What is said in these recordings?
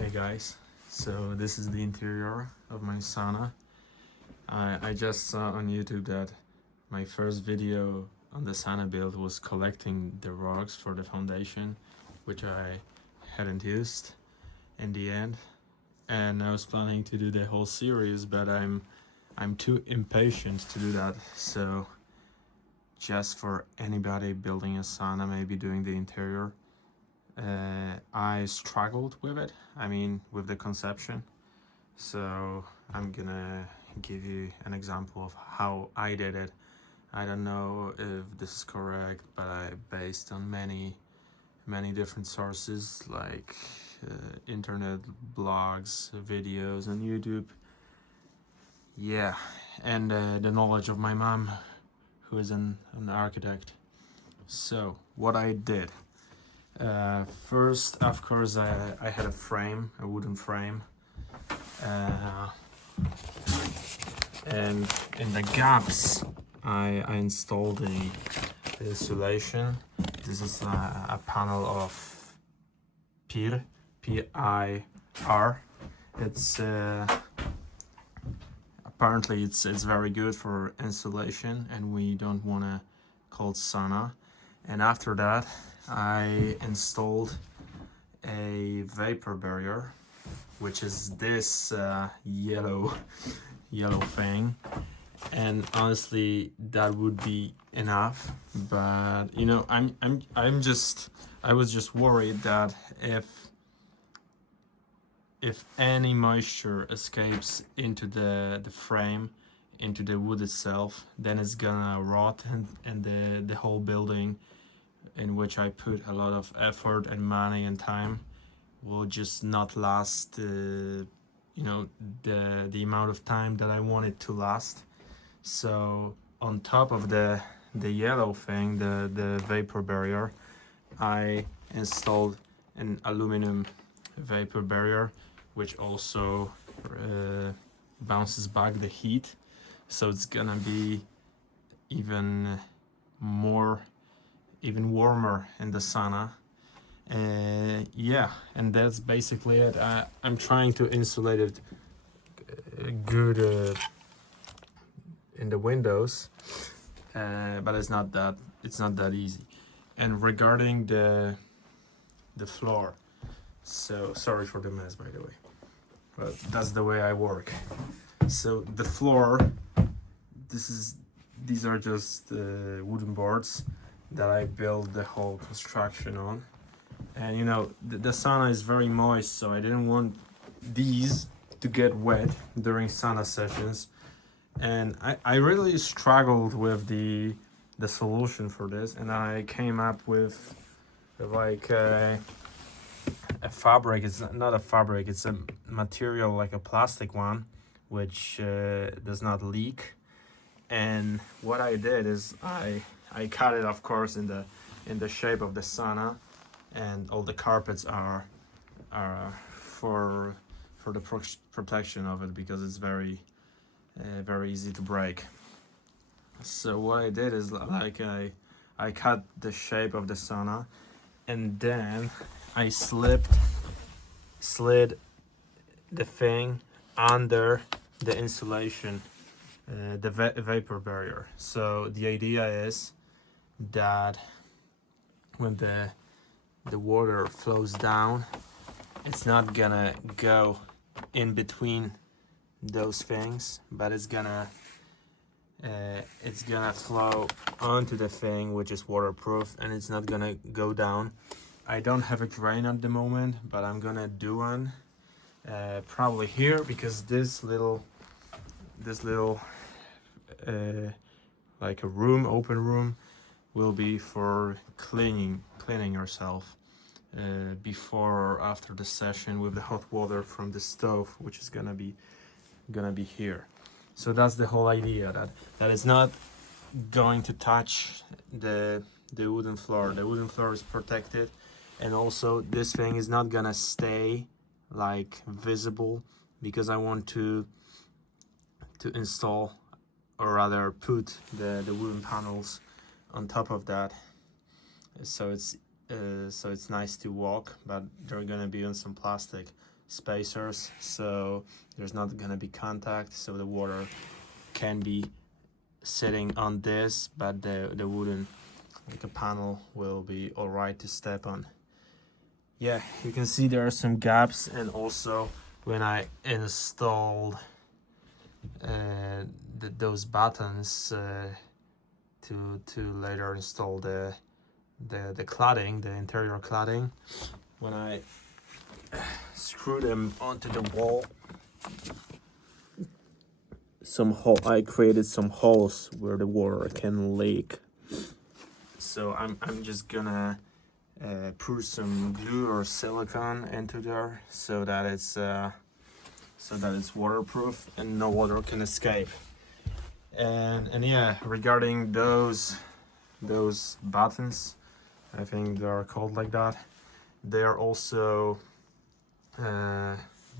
Hey guys, so this is the interior of my sauna. I just saw on YouTube that my first video on the sauna build was collecting the rocks for the foundation, which I hadn't used in the end. And I was planning to do the whole series, but I'm too impatient to do that. So just for anybody building a sauna, maybe doing the interior, I struggled with it. I mean, with the conception. So I'm gonna give you an example of how I did it. I don't know if this is correct, but I based on many different sources like internet, blogs, videos on YouTube. Yeah, and the knowledge of my mom, who is an architect. So what I did. First, of course, I had a wooden frame, and in the gaps, I installed the insulation. This is a panel of PIR. It's apparently it's very good for insulation, and we don't want to cold sauna. And after that, I installed a vapor barrier, which is this yellow thing. And honestly, that would be enough. But you know, I was just worried that if any moisture escapes into the frame, into the wood itself, then it's gonna rot, and the whole building, in which I put a lot of effort and money and time, will just not last the amount of time that I want it to last. So on top of the yellow thing, the vapor barrier, I installed an aluminum vapor barrier, which also bounces back the heat, so it's gonna be even warmer in the sauna. Yeah, and that's basically it. I'm trying to insulate it good in the windows, but it's not that easy. And regarding the floor, so sorry for the mess, by the way, but that's the way I work. So the floor, these are just wooden boards that I built the whole construction on. And you know, the sauna is very moist, so I didn't want these to get wet during sauna sessions. And I really struggled with the solution for this, and I came up with like a fabric. It's not a fabric, it's a material like a plastic one, which does not leak. And what I did is I cut it, of course, in the shape of the sauna, and all the carpets are for the protection of it, because it's very easy to break. So what I did is, like, I cut the shape of the sauna, and then I slid the thing under the insulation, the vapor barrier. So the idea is that when the water flows down, it's not gonna go in between those things, but it's gonna flow onto the thing, which is waterproof, and it's not gonna go down. I don't have a drain at the moment, but I'm gonna do one probably here, because this little like a room, open room, will be for cleaning yourself before or after the session, with the hot water from the stove, which is gonna be here. So that's the whole idea, that it's not going to touch the wooden floor. The wooden floor is protected, and also this thing is not gonna stay like visible, because I want to install, or rather put the wooden panels on top of that, so it's nice to walk, but they're gonna be on some plastic, spacers, so there's not gonna be contact, so the water can be sitting on this, but the wooden like a panel will be all right to step on. Yeah, you can see there are some gaps, and also when I installed those buttons to later install the cladding, the interior cladding, when I screw them onto the wall, I created some holes where the water can leak. So I'm just gonna pour some glue or silicone into there so that it's waterproof and no water can escape. And yeah, regarding those buttons, I think they are called like that. They are also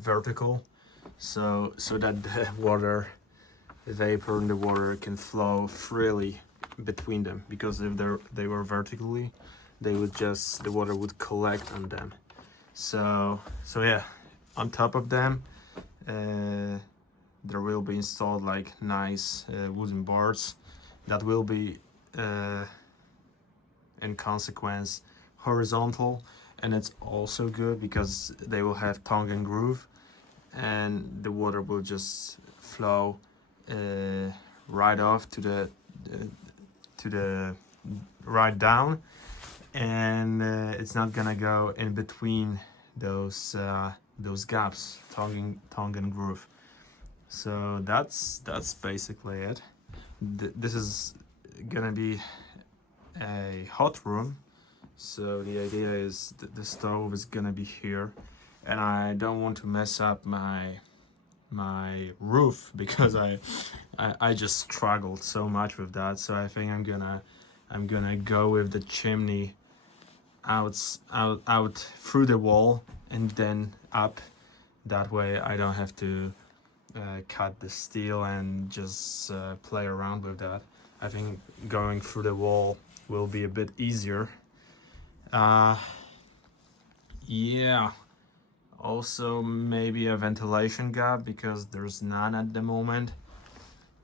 vertical, so that the water, the vapor in the water can flow freely between them, because if they were vertically, the water would collect on them. So yeah, on top of them there will be installed like nice wooden boards that will be in consequence horizontal, and it's also good because they will have tongue and groove, and the water will just flow right off to the right down, and it's not gonna go in between those gaps, tongue and groove. So that's basically it. This is gonna be a hot room, so the idea is that the stove is gonna be here, and I don't want to mess up my roof because I just struggled so much with that. So I think I'm gonna go with the chimney out through the wall and then up. That way I don't have to cut the steel and just play around with that. I think going through the wall will be a bit easier. Yeah, also maybe a ventilation gap because there's none at the moment.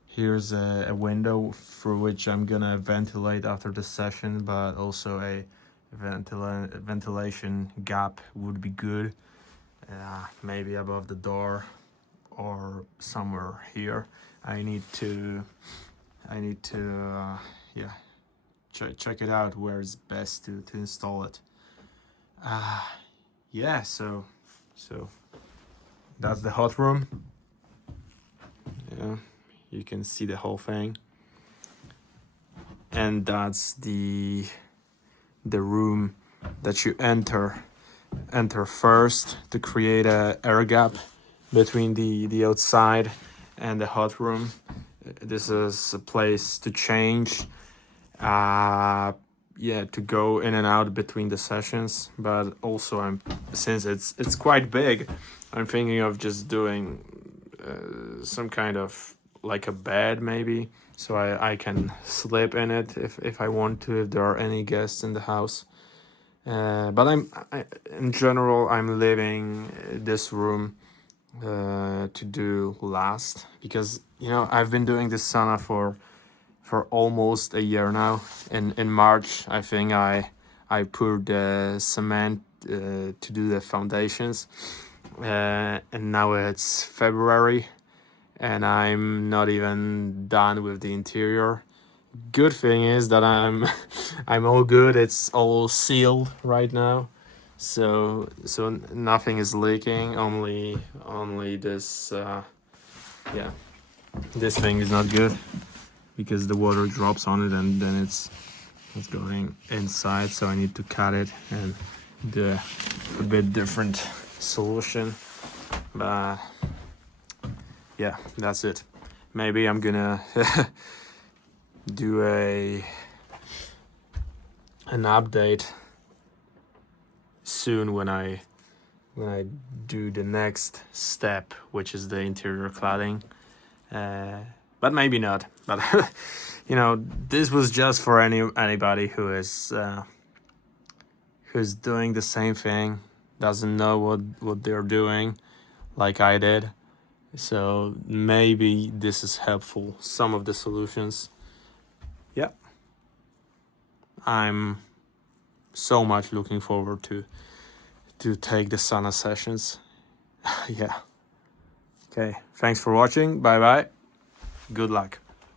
Here's a window through which I'm gonna ventilate after the session, but also a ventilation gap would be good, maybe above the door or somewhere here. I need to yeah, check it out where it's best to install it. Yeah, so that's the hot room. Yeah, you can see the whole thing, and that's the room that you enter first to create a air gap between the outside and the hot room. This is a place to change, yeah, to go in and out between the sessions, but also since it's quite big, I'm thinking of just doing some kind of like a bed maybe, so I can sleep in it if I want to, if there are any guests in the house. But in general, I'm leaving this room to do last, because I've been doing this sauna for almost a year now. In March, I think I poured cement to do the foundations, and now it's February and I'm not even done with the interior. Good thing is that I'm all good. It's all sealed right now, so nothing is leaking. Only this yeah, this thing is not good because the water drops on it and then it's going inside, so I need to cut it and do a bit different solution. But yeah, that's it. Maybe I'm gonna do an update soon when I do the next step, which is the interior cladding. But maybe not. But this was just for anybody who is who's doing the same thing, doesn't know what they're doing like I did. So maybe this is helpful, some of the solutions. Yeah, I'm so much looking forward to take the sauna sessions. Yeah. Okay, thanks for watching. Bye bye. Good luck.